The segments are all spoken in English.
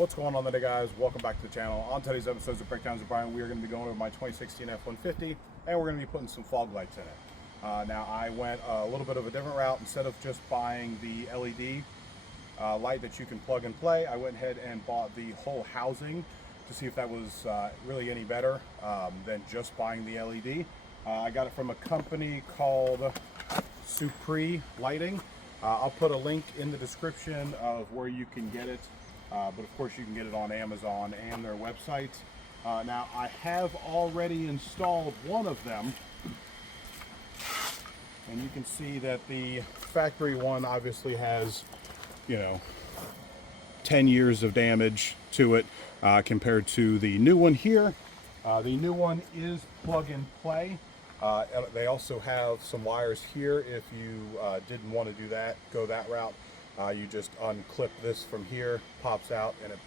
What's going on today, guys? Welcome back to the channel. On today's episode of Breakdowns with Brian, we are going to be going over my 2016 F150, and we're going to be putting some fog lights in it. Now, I went a little bit of a different route. Instead of just buying the LED light that you can plug and play, I went ahead and bought the whole housing to see if that was really any better than just buying the LED. I got it from a company called Suparee lighting. I'll put a link in the description of where you can get it. But of course you can get it on Amazon and their website. Now I have already installed one of them, and you can see that the factory one obviously has, 10 years of damage to it compared to the new one here. The new one is plug and play. They also have some wires here if you didn't want to do that, go that route. You just unclip this from here, pops out, and it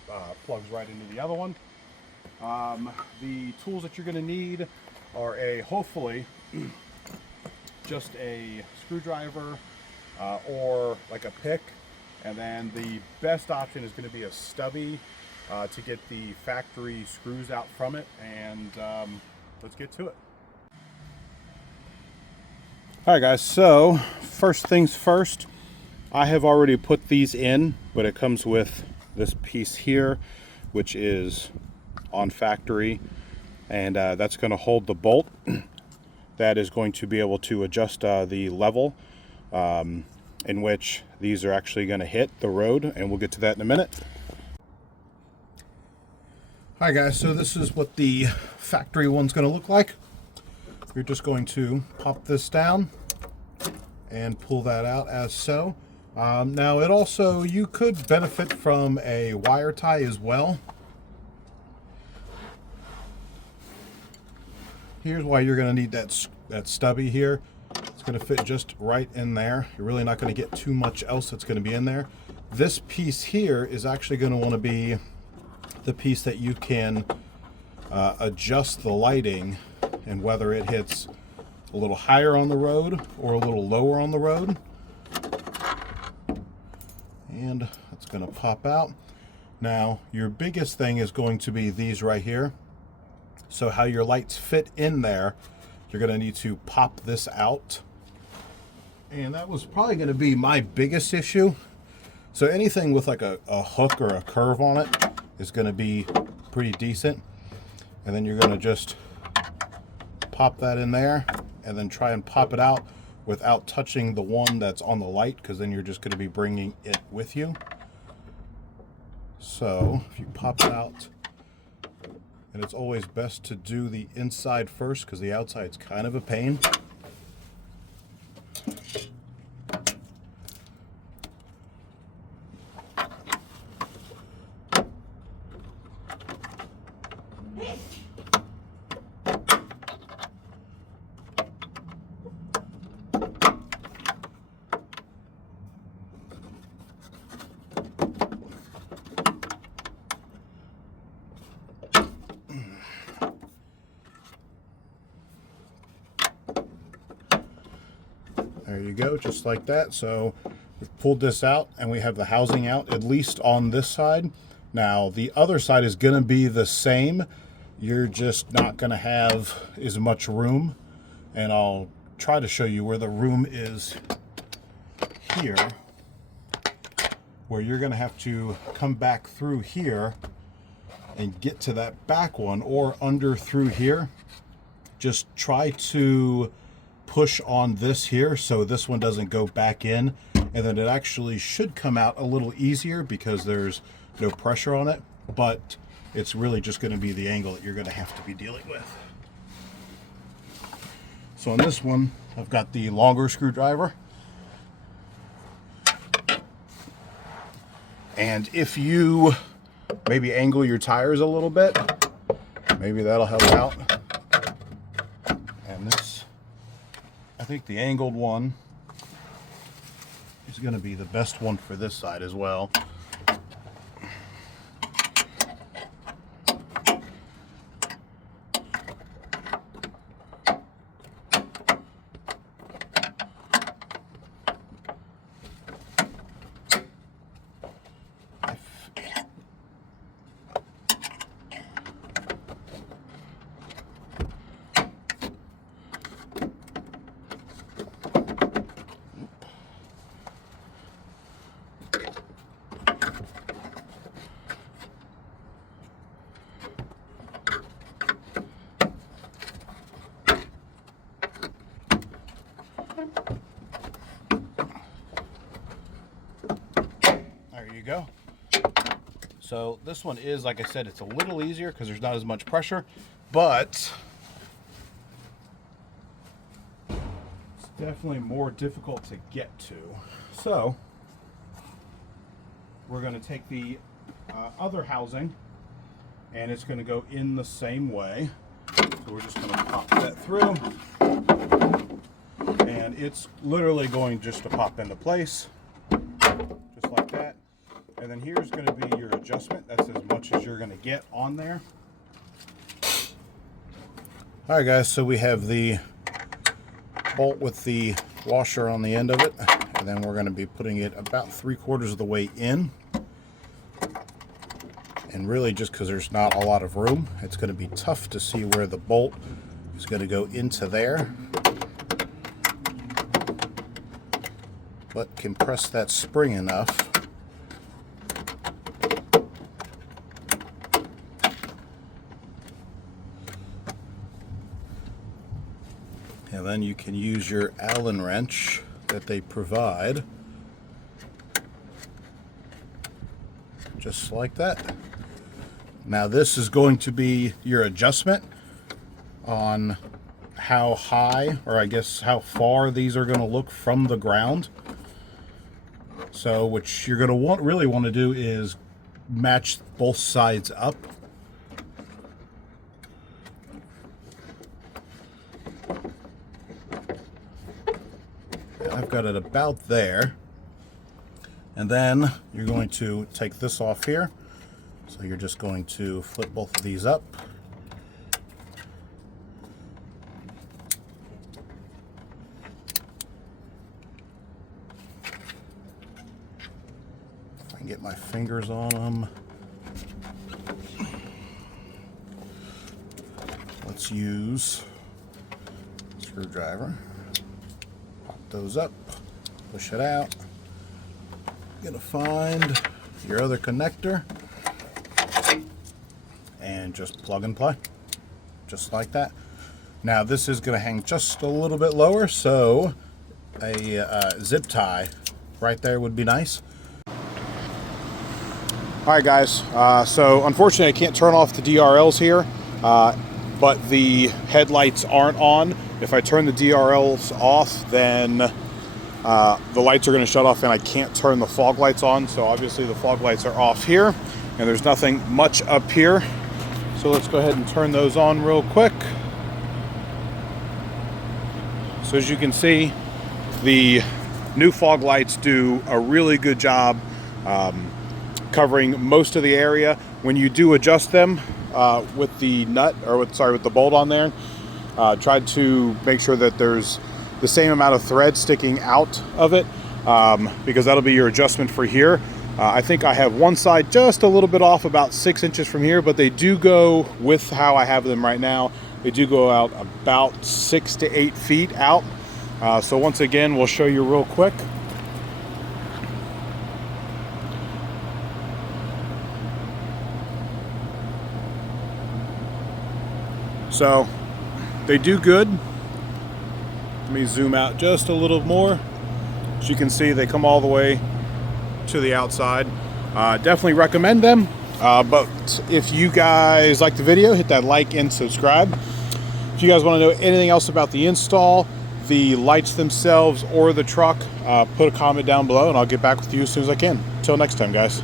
plugs right into the other one. The tools that you're going to need are hopefully just a screwdriver or like a pick, and then the best option is going to be a stubby to get the factory screws out from it, and let's get to it. Alright guys, so first things first, I have already put these in, but it comes with this piece here, which is on factory, and that's going to hold the bolt. That is going to be able to adjust the level in which these are actually going to hit the road, and we'll get to that in a minute. Hi guys, so this is what the factory one's going to look like. You're just going to pop this down and pull that out as so. Now it also, you could benefit from a wire tie as well. Here's why you're going to need that stubby here. It's going to fit just right in there. You're really not going to get too much else that's going to be in there. This piece here is actually going to want to be the piece that you can adjust the lighting and whether it hits a little higher on the road or a little lower on the road. And it's going to pop out. Now your biggest thing is going to be these right here. So how your lights fit in there, you're going to need to pop this out, and that was probably going to be my biggest issue. So anything with like a hook or a curve on it is going to be pretty decent, and then you're going to just pop that in there and then try and pop it out without touching the one that's on the light, because then you're just going to be bringing it with you. So if you pop it out, and it's always best to do the inside first because the outside's kind of a pain. There you go, just like that. So we've pulled this out and we have the housing out, at least on this side. Now the other side is going to be the same. You're just not going to have as much room, and I'll try to show you where the room is here, where you're going to have to come back through here and get to that back one, or under through here. Just try to push on this here so this one doesn't go back in, and then it actually should come out a little easier because there's no pressure on it, but it's really just going to be the angle that you're going to have to be dealing with. So on this one, I've got the longer screwdriver, and if you maybe angle your tires a little bit, maybe that'll help out. And this, I think the angled one is going to be the best one for this side as well. you go. So this one is, like I said, it's a little easier because there's not as much pressure, but it's definitely more difficult to get to. So we're going to take the other housing, and it's going to go in the same way. So we're just going to pop that through, and it's literally going just to pop into place, just like that. And then here's going to be your adjustment. That's as much as you're going to get on there. All right, guys, so we have the bolt with the washer on the end of it, and then we're going to be putting it about 3/4 of the way in. And really, just because there's not a lot of room, it's going to be tough to see where the bolt is going to go into there. But compress that spring enough. And then you can use your Allen wrench that they provide. Just like that. Now this is going to be your adjustment on how high, or I guess how far these are going to look from the ground. So what you're going to really want to do is match both sides up. I've got it about there. And then you're going to take this off here. So you're just going to flip both of these up. If I can get my fingers on them. Let's use a screwdriver. Pop those up, push it out. Gonna find your other connector and just plug and play, just like that. Now this is going to hang just a little bit lower, so a zip tie right there would be nice. All right, guys, so unfortunately I can't turn off the DRLs here, but the headlights aren't on. If I turn the DRLs off, then the lights are going to shut off and I can't turn the fog lights on. So obviously the fog lights are off here and there's nothing much up here. So let's go ahead and turn those on real quick. So as you can see, the new fog lights do a really good job covering most of the area. When you do adjust them with the nut, or with the bolt on there, try to make sure that there's the same amount of thread sticking out of it, because that'll be your adjustment for here. I think I have one side just a little bit off, about 6 inches from here, but they do go, with how I have them right now, they do go out about 6 to 8 feet out. So once again, we'll show you real quick. So they do good. Let me zoom out just a little more. As you can see, they come all the way to the outside. Definitely recommend them. But if you guys like the video, hit that like and subscribe. If you guys want to know anything else about the install, the lights themselves, or the truck, put a comment down below and I'll get back with you as soon as I can. Until next time, guys.